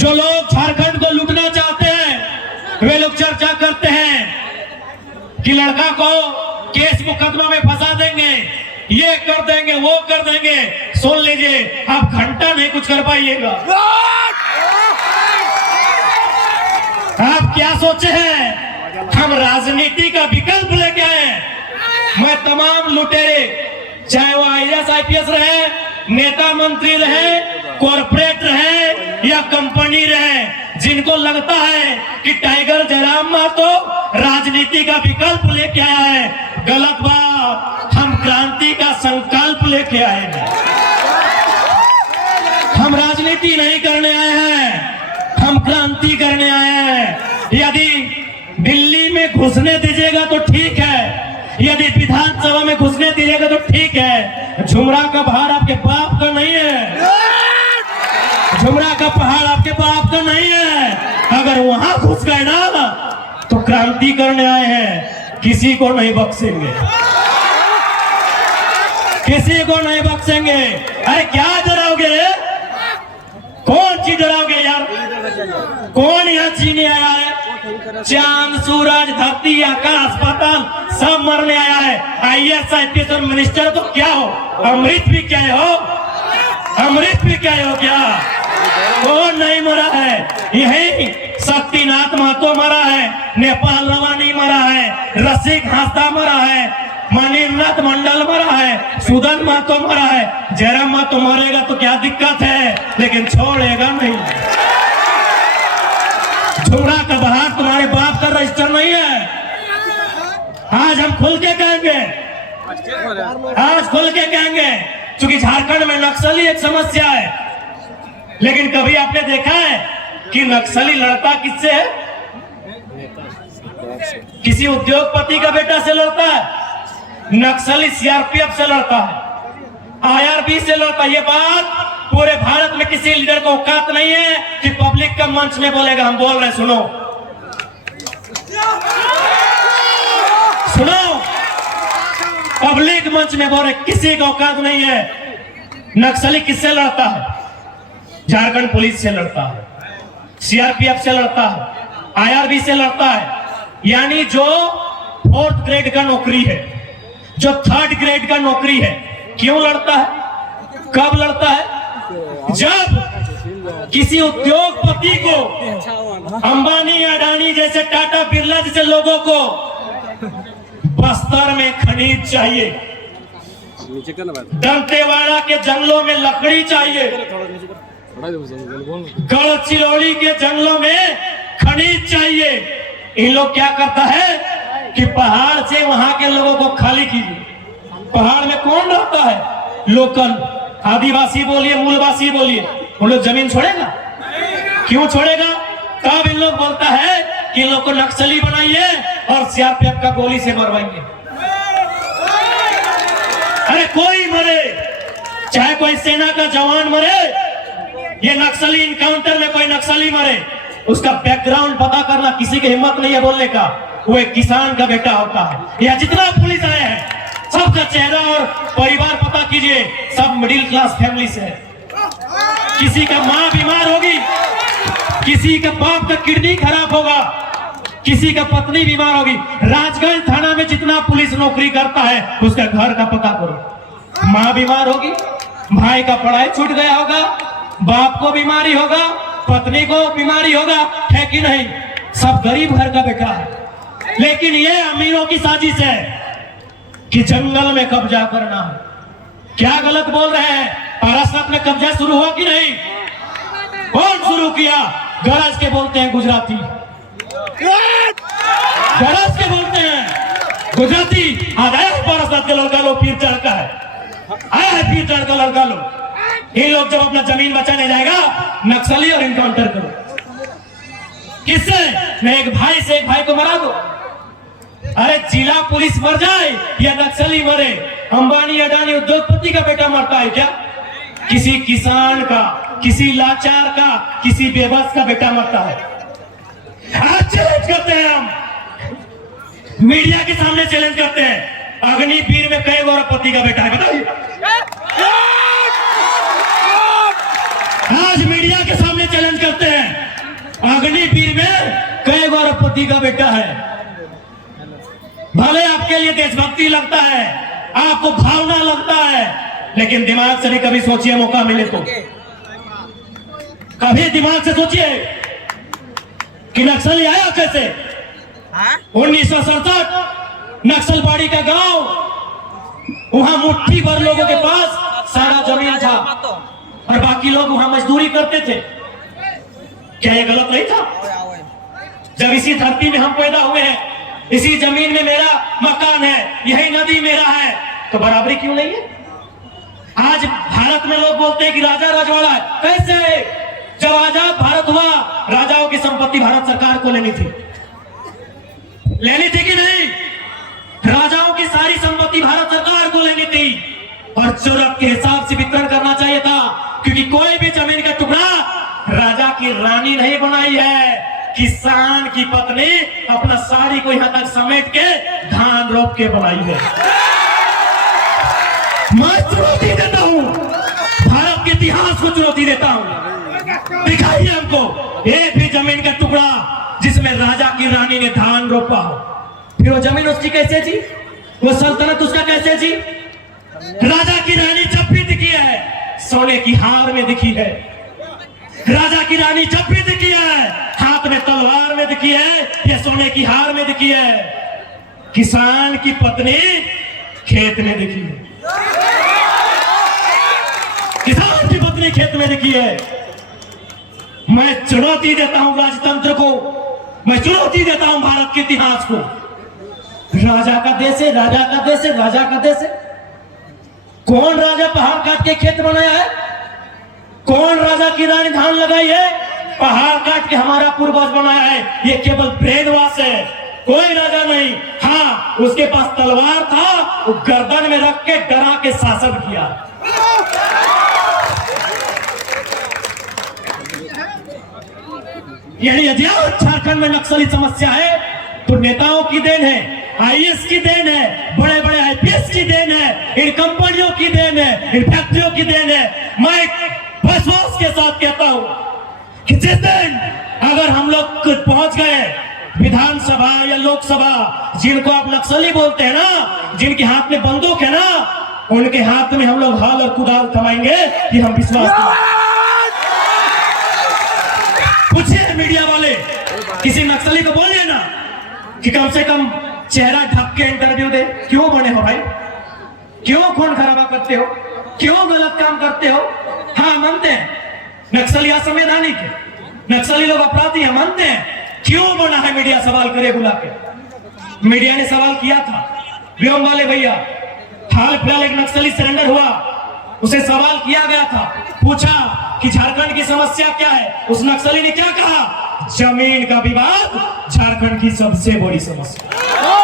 जो लोग झारखंड को लूटना चाहते हैं वे लोग चर्चा करते हैं कि लड़का को केस मुकदमा में फंसा देंगे, ये कर देंगे, वो कर देंगे। सुन लीजिए, आप घंटा नहीं कुछ कर पाइएगा। आप क्या सोचे हैं हम राजनीति का विकल्प लेके आए? मैं तमाम लुटेरे, चाहे वो IAS IPS रहे, नेता मंत्री रहे, कॉर्पोरेट रहे या कंपनी रहे, जिनको लगता है कि टाइगर जयराम महतो राजनीति का विकल्प लेके आया है, गलत बात। हम क्रांति का संकल्प लेके आए हैं। हम राजनीति नहीं करने आए हैं, हम क्रांति करने आए हैं। यदि दिल्ली में घुसने दीजिएगा तो ठीक है, यदि विधानसभा में घुसने दीजिएगा तो ठीक है। झुमरा का पहाड़ आपके बाप का नहीं है, झुमरा का पहाड़ आपके बाप का नहीं है। अगर वहां घुस गए ना तो क्रांति करने आए हैं, किसी को नहीं बख्शेंगे, किसी को नहीं बख्शेंगे। अरे क्या डराओगे? कौन चीज डराओगे यार? कौन यहाँ छीने आया है? चांद, सूरज, धरती, आकाश, पाताल सब मरने आया है। IAS IPS और मिनिस्टर तो क्या हो? अमृत भी क्या हो? अमृत भी क्या हो क्या? कौन नहीं मरा है? यही शक्तिनाथ महतो मरा है, नेपाल रवानी मरा है, रसिक हास्ता मरा है, मणिनाथ मंडल मरा है, सुदन महतो मरा है। जयराम महतो मरेगा तो क्या दिक्कत है, लेकिन छोड़ेगा नहीं। झुमरा का बहार तुम्हारे बाप का रजिस्टर नहीं है। आज हम खुल के कहेंगे, आज खुल के कहेंगे, क्योंकि झारखंड में नक्सली एक समस्या है। लेकिन कभी आपने देखा है कि नक्सली लड़ता किससे है? किसी उद्योगपति का बेटा से लड़ता है। नक्सली CRPF से लड़ता है, IRB से लड़ता है। ये बात पूरे भारत में किसी लीडर को औकात नहीं है कि पब्लिक का मंच में बोलेगा। हम बोल रहे, सुनो सुनो, पब्लिक मंच में बोल रहे, किसी का औकात नहीं है। नक्सली किससे लड़ता है? झारखंड पुलिस से लड़ता है, CRPF से लड़ता है, IRB से लड़ता है। यानी जो 4th ग्रेड का नौकरी है, जो 3rd ग्रेड का नौकरी है। क्यों लड़ता है? कब लड़ता है? जब किसी उद्योगपति को, अंबानी, अडानी जैसे, टाटा, बिरला जैसे लोगों को बस्तर में खनिज चाहिए, दंतेवाड़ा के जंगलों में लकड़ी चाहिए, गढ़चिरौली के जंगलों में खनिज चाहिए। इन लोग क्या करता है कि पहाड़ से वहां के लोगों को खाली कीजिए। पहाड़ में कौन रहता है? लोकल आदिवासी बोलिए, मूलवासी बोलिए, वो लोग जमीन छोड़ेगा? क्यों छोड़ेगा? तब इन लोग बोलता है कि इन लोग को नक्सली बनाइए और CRPF का गोली से मरवाएंगे। अरे कोई मरे, चाहे कोई सेना का जवान मरे, ये नक्सली इनकाउंटर में कोई नक्सली मरे, उसका बैकग्राउंड पता करना किसी की हिम्मत नहीं है बोलने का। वो एक किसान का बेटा होता है। या जितना पुलिस आए हैं सबका चेहरा और परिवार पता कीजिए, सब मिडिल क्लास फैमिली से है। किसी का माँ बीमार होगी, किसी का बाप का किडनी खराब होगा, किसी का पत्नी बीमार होगी। राजगंज थाना में जितना पुलिस नौकरी करता है उसका घर का पता करो। माँ बीमार होगी, भाई का पढ़ाई छूट गया होगा, बाप को बीमारी होगा, पत्नी को बीमारी होगा, है कि नहीं? सब गरीब घर का बेटा है। लेकिन ये अमीरों की साजिश है कि जंगल में कब्जा करना है। क्या गलत बोल रहे हैं? पारासात में कब्जा शुरू हुआ कि नहीं? कौन शुरू किया? गरज के बोलते हैं गुजराती, गरज के बोलते हैं गुजराती। आज आया है पारासात के लड़का लोग, पीर चढ़ का है, आया है पीर चढ़ का लड़का लोग। ये लोग जब अपना जमीन बचाने जाएगा, नक्सली और इनकाउंटर करो। किससे? मैं एक भाई से एक भाई को मरा दो। अरे जिला पुलिस मर जाए या नक्सली मरे, अंबानी, अडानी, उद्योगपति का बेटा मरता है क्या? किसी किसान का, किसी लाचार का, किसी बेबस का बेटा मरता है। आज चैलेंज करते हैं, हम मीडिया के सामने चैलेंज करते हैं, अग्निवीर में कई गौरवपति का बेटा है, बताइए। आज मीडिया के सामने चैलेंज करते हैं, करोड़पति का बेटा है, भले आपके लिए देशभक्ति लगता है, आपको भावना लगता है, लेकिन दिमाग से भी कभी सोचिए, मौका मिले तो कभी दिमाग से सोचिए कि नक्सली आया कैसे। 1967 नक्सलबाड़ी का गांव, वहां मुट्ठी भर लोगों के पास सारा जमीन था और बाकी लोग वहां मजदूरी करते थे। क्या ये गलत नहीं था? जब इसी धरती में हम पैदा हुए हैं, इसी जमीन में मेरा मकान है, यही नदी मेरा है, तो बराबरी क्यों नहीं है? आज भारत में लोग बोलते हैं कि राजा रजवाड़ा है। कैसे? जब आजाद भारत हुआ, राजाओं की संपत्ति भारत सरकार को लेनी थी कि नहीं? राजाओं की सारी संपत्ति भारत सरकार को लेनी थी और जरूरत के हिसाब से वितरण करना चाहिए था, क्योंकि कोई भी जमीन का टुकड़ा राजा की रानी नहीं बनाई है, किसान की पत्नी अपना साड़ी को यहां तक समेट के धान रोप के बनाई है। मैं चुनौती देता हूं, भारत के इतिहास को चुनौती देता हूं, दिखाइए हमको एक भी जमीन का टुकड़ा जिसमें राजा की रानी ने धान रोपा हो। फिर वो जमीन उसकी कैसे जी? वो सल्तनत उसका कैसे जी? राजा की रानी जब भी दिखी है सोने की हार में दिखी है, राजा की रानी जब भी दिखी है हाथ में तलवार में दिखी है या सोने की हार में दिखी है। किसान की पत्नी खेत में दिखी है, किसान की पत्नी खेत में दिखी है। मैं चुनौती देता हूं राजतंत्र को, मैं चुनौती देता हूं भारत के इतिहास को। राजा का देश है, राजा का देश है, राजा का देश है। कौन राजा पहाड़ काट के खेत बनाया है? कौन राजा की रानी धान लगाई है? पहाड़ काट के हमारा पूर्वज बनाया है। ये केवल ब्रेन वॉश है, कोई राजा नहीं। हाँ, उसके पास तलवार था, वो गर्दन में रख के डरा के शासन किया। यही यदि झारखंड में नक्सली समस्या है तो नेताओं की देन है, आईएएस की देन है, बड़े बड़े आईपीएस की देन है, इन कंपनियों की देन है, इन फैक्ट्रियों की देन है। मैं विश्वास के साथ कहता हूं कि जिस दिन अगर हम लोग पहुंच गए विधानसभा या लोकसभा, जिनको आप नक्सली बोलते हैं ना, जिनके हाथ में बंदूक है ना, उनके हाथ में हम लोग हाल और कुदाल थमाएंगे कि हम विश्वास। पूछिए मीडिया वाले, किसी नक्सली को बोलिए ना कि कम से कम चेहरा ढक के इंटरव्यू दे। क्यों बने हो भाई? क्यों खून खराबा करते हो? क्यों गलत काम करते हो? हाँ, मानते हैं नक्सली असंवैधानिक है, नक्सली लोग अपराधी है, मानते हैं। क्यों बना है? मीडिया सवाल करे बुला के। मीडिया ने सवाल किया था, व्योम वाले भैया, हाल फिलहाल एक नक्सली सरेंडर हुआ, उसे सवाल किया गया था, पूछा कि झारखंड की समस्या क्या है? उस नक्सली ने क्या कहा? जमीन का विवाद झारखंड की सबसे बड़ी समस्या।